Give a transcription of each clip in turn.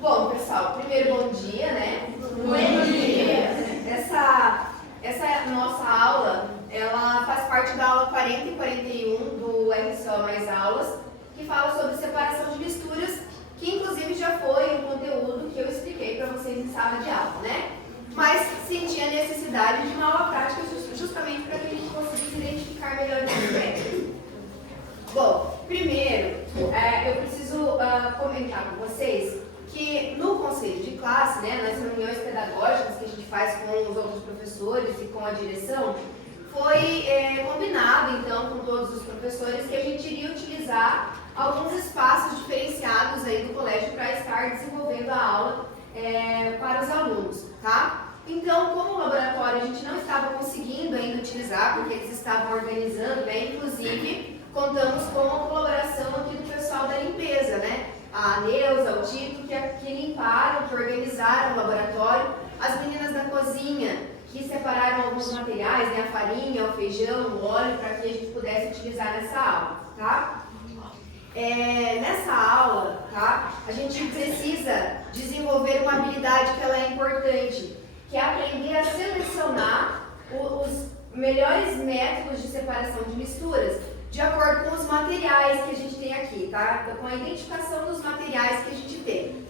Bom, pessoal, primeiro bom dia, né? Bom dia! Essa nossa aula, ela faz parte da aula 40 e 41 do RSO Mais Aulas, que fala sobre separação de misturas, que inclusive já foi um conteúdo que eu expliquei para vocês em sala de aula, né? Mas senti a necessidade de uma aula prática justamente para que a gente conseguisse identificar melhor os métodos. Bom, primeiro, eu preciso comentar com vocês que no conselho de classe, né, nas reuniões pedagógicas que a gente faz com os outros professores e com a direção, foi combinado então com todos os professores que a gente iria utilizar alguns espaços diferenciados aí do colégio para estar desenvolvendo a aula para os alunos, tá? Então, como o laboratório a gente não estava conseguindo ainda utilizar, porque eles estavam organizando, né, inclusive contamos com a colaboração aqui do pessoal da limpeza, né? A Neuza, o Tito, que limparam, que organizaram o laboratório, as meninas da cozinha, que separaram alguns materiais, né, a farinha, o feijão, o óleo, para que a gente pudesse utilizar nessa aula, tá? Nessa aula, tá, a gente precisa desenvolver uma habilidade que ela é importante, que é aprender a selecionar os melhores métodos de separação de misturas, de acordo com os materiais que a gente tem aqui, tá? Então, com a identificação dos materiais que a gente tem.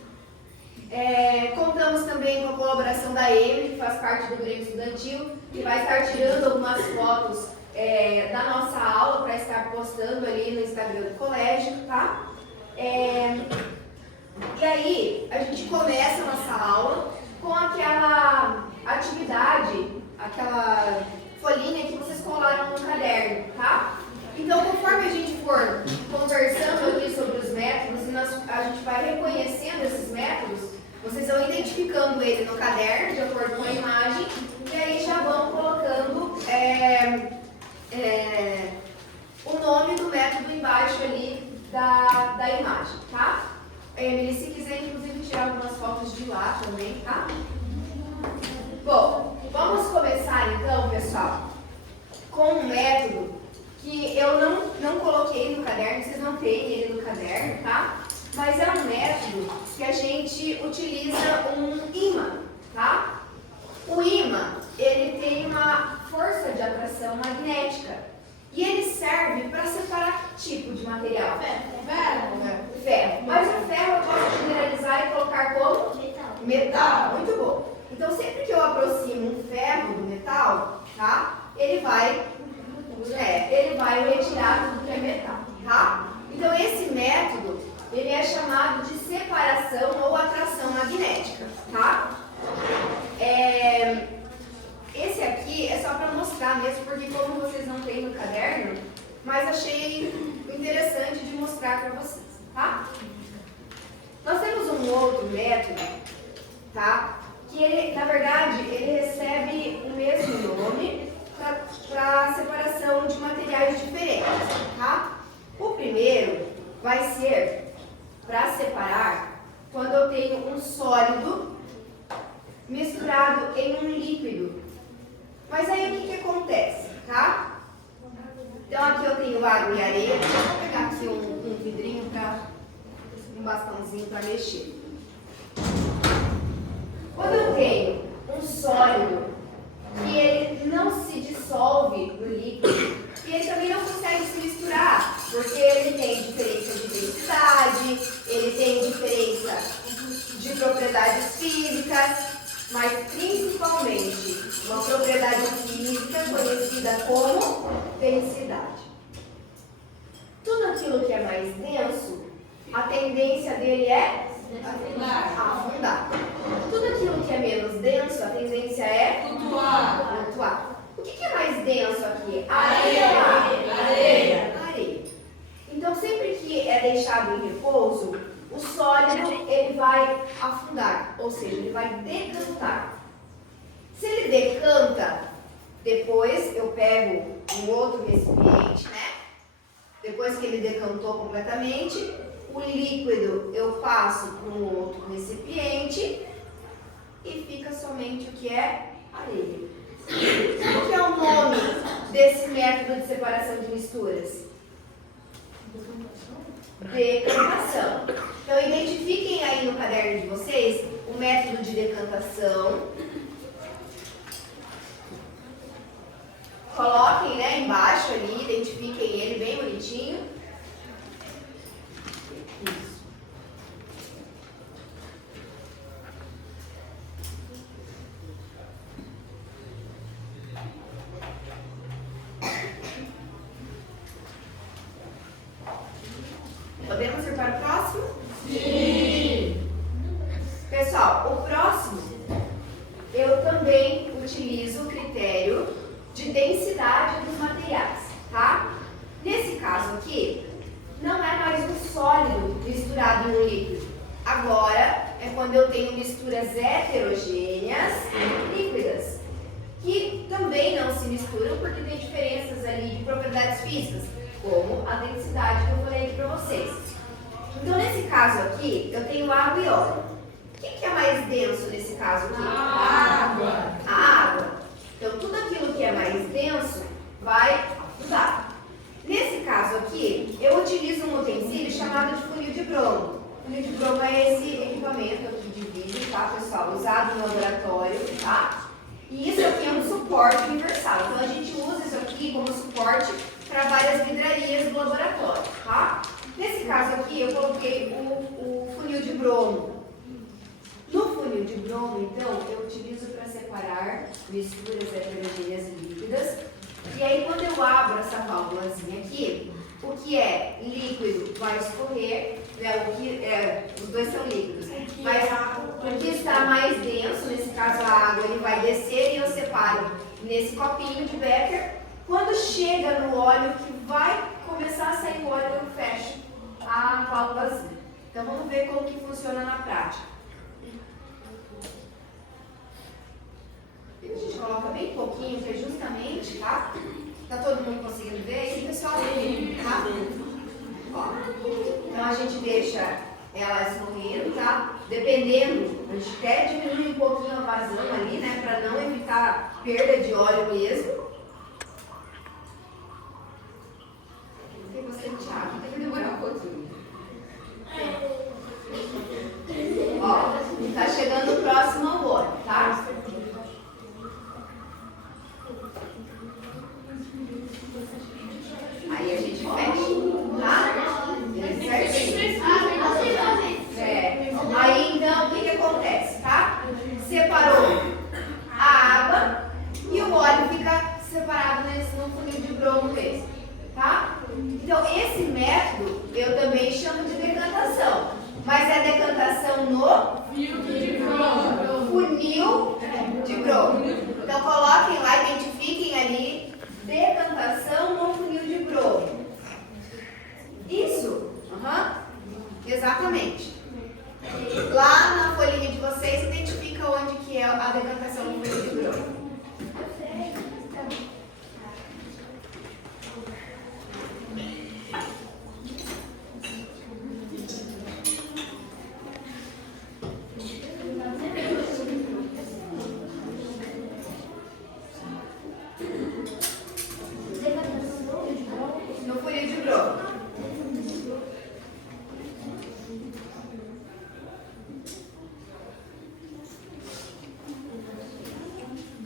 Contamos também com a colaboração da Emily, que faz parte do Grêmio Estudantil, que vai estar tirando algumas fotos da nossa aula para estar postando ali no Instagram do colégio, tá? E aí, a gente começa a nossa aula com aquela atividade, aquela folhinha que vocês colaram no caderno, tá? Então, conforme a gente for conversando aqui sobre os métodos e a gente vai reconhecendo esses métodos, vocês vão identificando ele no caderno, de acordo com a imagem, e aí já vão colocando o nome do método embaixo ali da imagem, tá? Emily, se quiser, inclusive, tirar algumas fotos de lá também, tá? Bom, vamos começar então, pessoal, com um método que eu não coloquei no caderno, vocês não têm ele no caderno, tá? Mas é um método que a gente utiliza um ímã, tá? O ímã, ele tem uma força de atração magnética e ele serve para separar que tipo de material? Ferro. Mas o ferro eu posso generalizar e colocar como? Metal. Muito bom. Então, sempre que eu aproximo um ferro do metal, tá? Ele vai retirar tudo que é metal, tá? Então, esse método, ele é chamado de separação ou atração magnética, tá? Esse aqui é só para mostrar mesmo, porque como vocês não têm no caderno, mas achei interessante de mostrar para vocês, tá? Nós temos um outro método, tá? Que ele, na verdade, ele recebe o mesmo nome para separação de materiais diferentes, tá? O primeiro vai ser para separar quando eu tenho um sólido misturado em um líquido. Mas aí o que acontece, tá? Então aqui eu tenho água e areia. Deixa eu pegar aqui um vidrinho, um bastãozinho para mexer. Quando eu tenho um sólido que ele não se dissolve no líquido e ele também não consegue se misturar, porque ele tem diferença de densidade, ele tem diferença de propriedades físicas, mas principalmente uma propriedade física conhecida como densidade. Tudo aquilo que é mais denso, a tendência dele é afundar. Tudo aquilo que é menos denso, a tendência é flutuar. O que é mais denso aqui? Areia. Então, sempre que é deixado em repouso, o sólido ele vai afundar, ou seja, ele vai decantar. Se ele decanta, depois eu pego um outro recipiente, né? Depois que ele decantou completamente, o líquido eu passo para um outro recipiente e fica somente o que é areia. Qual que é o nome desse método de separação de misturas? Decantação. Então, identifiquem aí no caderno caderno de vocês o método de decantação. Coloquem, né, embaixo ali, identifiquem ele bem bonitinho. Isso. Podemos ir para o próximo? Sim! Pessoal, o próximo, eu também utilizo o critério de densidade dos materiais, tá? Nesse caso aqui, não é mais um sólido misturado em um líquido. Agora, é quando eu tenho misturas heterogêneas líquidas, que também não se misturam porque tem diferenças ali de propriedades físicas, como a densidade que eu falei aqui para vocês. Então, nesse caso aqui, eu tenho água e óleo. O que é mais denso nesse caso aqui? A água. A água. Então, tudo aquilo que é mais denso vai afundar. Nesse caso aqui, eu utilizo um utensílio chamado de funil de bromo. O funil de bromo é esse equipamento aqui de vidro, tá, pessoal? Usado no laboratório, tá? E isso aqui é um suporte universal. Então, a gente usa isso aqui como suporte para várias vidrarias do laboratório, tá? Nesse caso aqui, eu coloquei o funil de bromo. No funil de bromo, então, eu utilizo para separar misturas heterogêneas líquidas. E aí, quando eu abro essa válvulazinha aqui, o que é líquido vai escorrer, né? Os dois são líquidos. Mas o que está mais denso, nesse caso a água, ele vai descer e eu separo nesse copinho de Becker. Quando chega no óleo, que vai começar a sair o óleo, eu fecho a válvulazinha. Então, vamos ver como que funciona na prática. A gente coloca bem pouquinho, que é justamente, tá? Tá todo mundo conseguindo ver aí, pessoal? Tá? Ó. Então, a gente deixa ela escorrendo, tá? Dependendo, a gente até diminui um pouquinho a vazão ali, né? Pra não evitar perda de óleo mesmo. Tem bastante água, tem que demorar um pouquinho. Ó, tá chegando o próximo ao óleo, tá? Aí a gente fecha, tá? Aí então o que acontece, tá? Separou a água e o óleo fica separado no funil de bromo mesmo, tá? Então esse método eu também chamo de decantação, mas é decantação no funil de bromo. Então coloquem lá, identifiquem ali, decantação no funil de bromo. Isso? Exatamente. Lá na folhinha de vocês, identifica onde que é a decantação no funil de bromo. No funil de bromo.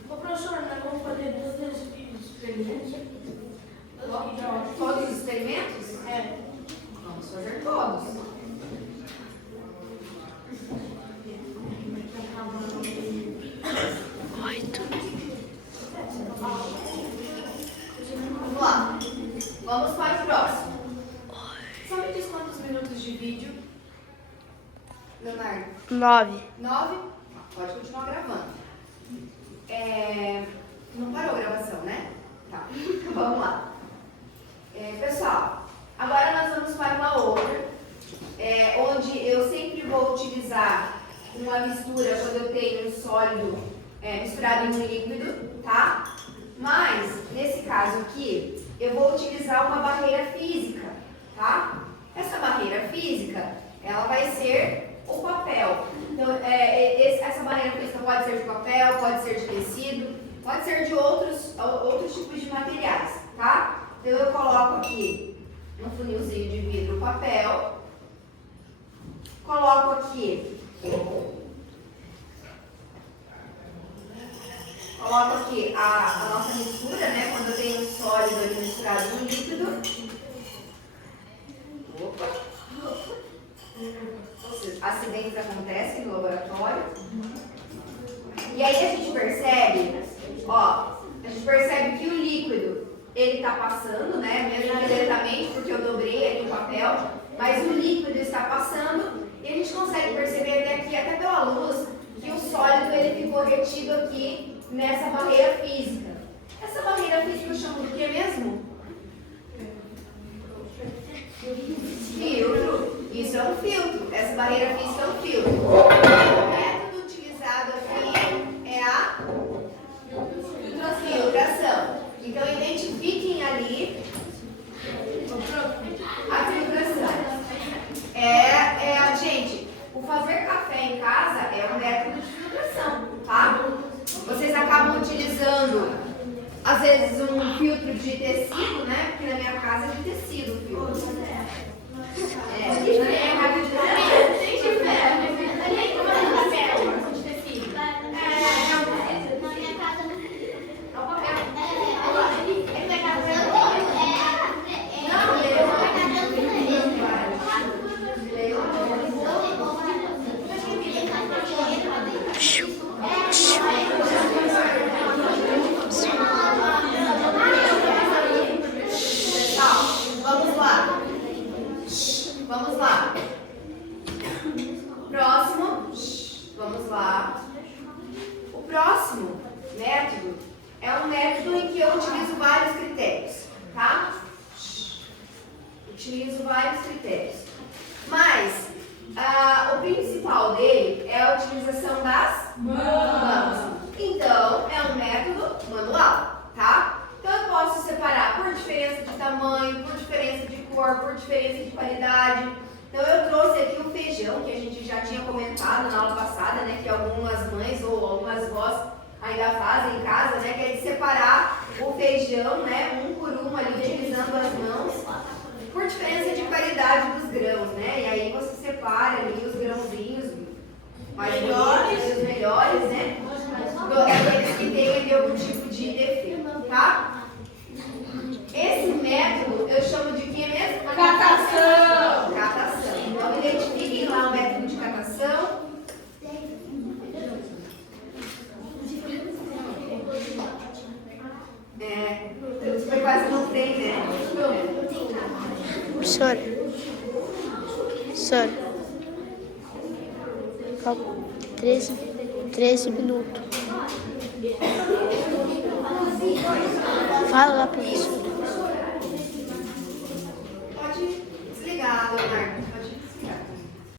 Ô, professora, nós vamos fazer todos os experimentos? Todos os experimentos? É. Vamos fazer todos. Vamos lá. Vamos para o próximo. Só me diz quantos minutos de vídeo, Leonardo? 9. 9? Pode continuar gravando. Não parou a gravação, né? Tá. Vamos lá. Pessoal, agora nós vamos para uma outra, onde eu sempre vou utilizar uma mistura quando eu tenho um sólido misturado em um líquido, tá? Mas, nesse caso aqui, eu vou utilizar uma barreira física, tá? Essa barreira física, ela vai ser o papel. Então, essa barreira física pode ser de papel, pode ser de tecido, pode ser de outros tipos de materiais, tá? Então, eu coloco aqui no funilzinho de vidro o papel, coloco aqui Coloco aqui a nossa mistura, né? Quando eu tenho um sólido ali misturado no líquido. Opa! Acidentes acontecem no laboratório. E aí a gente percebe, ó, que o líquido, ele está passando, né? Mesmo que lentamente, porque eu dobrei aqui o papel, mas o líquido está passando e a gente consegue perceber até aqui, até pela luz, que o sólido ele ficou retido aqui nessa barreira física. Essa barreira física eu chamo de quê mesmo? Filtro. Isso é um filtro. Essa barreira física é um filtro. O método utilizado aqui é a filtração. Então, identifiquem ali a filtração. Gente, o fazer café em casa é um método de filtração, tá? Vocês acabam utilizando, às vezes, um filtro de tecido, né? Porque na minha casa é de tecido o filtro. Vamos lá. Próximo. Vamos lá. O próximo método é um método em que eu utilizo vários critérios, tá? Utilizo vários critérios. Mas o principal dele é a utilização das mãos. Então, é um método manual, tá? Então, eu posso separar por diferença de tamanho, por diferença de cor, por diferença de qualidade. Então, eu trouxe aqui o feijão, que a gente já tinha comentado na aula passada, né? Que algumas mães ou algumas vós ainda fazem em casa, né? Que é de separar o feijão, né? Um por um ali, utilizando as mãos, por diferença de qualidade dos grãos, né? E aí você separa ali os grãozinhos mais bonitos, os melhores, né? Aqueles que têm ali algum tipo de defeito, tá? Esse método eu chamo de quê mesmo? Catação. Catação. Então, identifiquem lá o método de catação. Você quase não tem, né? Professora, faltam 13 minutos. Fala lá, professor.